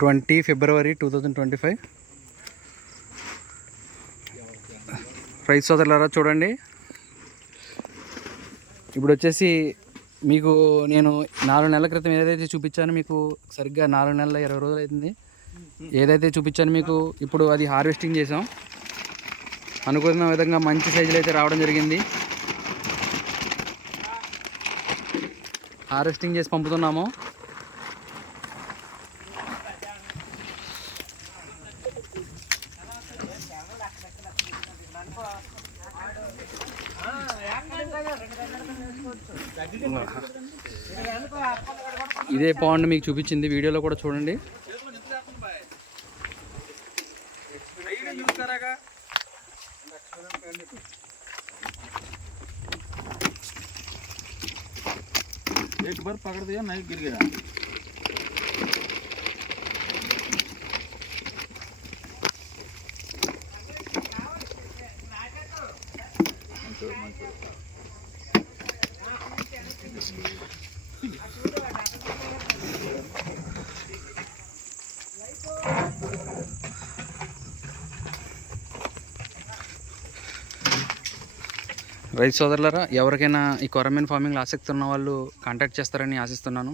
20 ఫిబ్రవరి 2025. రైతు సోదరులారా చూడండి, ఇప్పుడు వచ్చేసి మీకు నేను 4 నెలల క్రితం ఏదైతే చూపించానో, మీకు సరిగ్గా 4 నెలల 20 రోజులు అవుతుంది ఏదైతే చూపించాను మీకు, ఇప్పుడు అది హార్వెస్టింగ్ చేసాం. అనుకున్న విధంగా మంచి సైజులు అయితే రావడం జరిగింది. హార్వెస్టింగ్ చేసి పంపుతున్నాము. ఇదే పాండ్ మీకు చూపించింది వీడియోలో కూడా చూడండి. एक बार पकड़ दिया नहीं गिर गया. రైతు సోదరులారా, ఎవరికైనా ఈ కొరమీన్ ఫార్మింగ్లో ఆసక్తి ఉన్న వాళ్ళు కాంటాక్ట్ చేస్తారని ఆశిస్తున్నాను.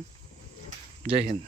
జై హింద్.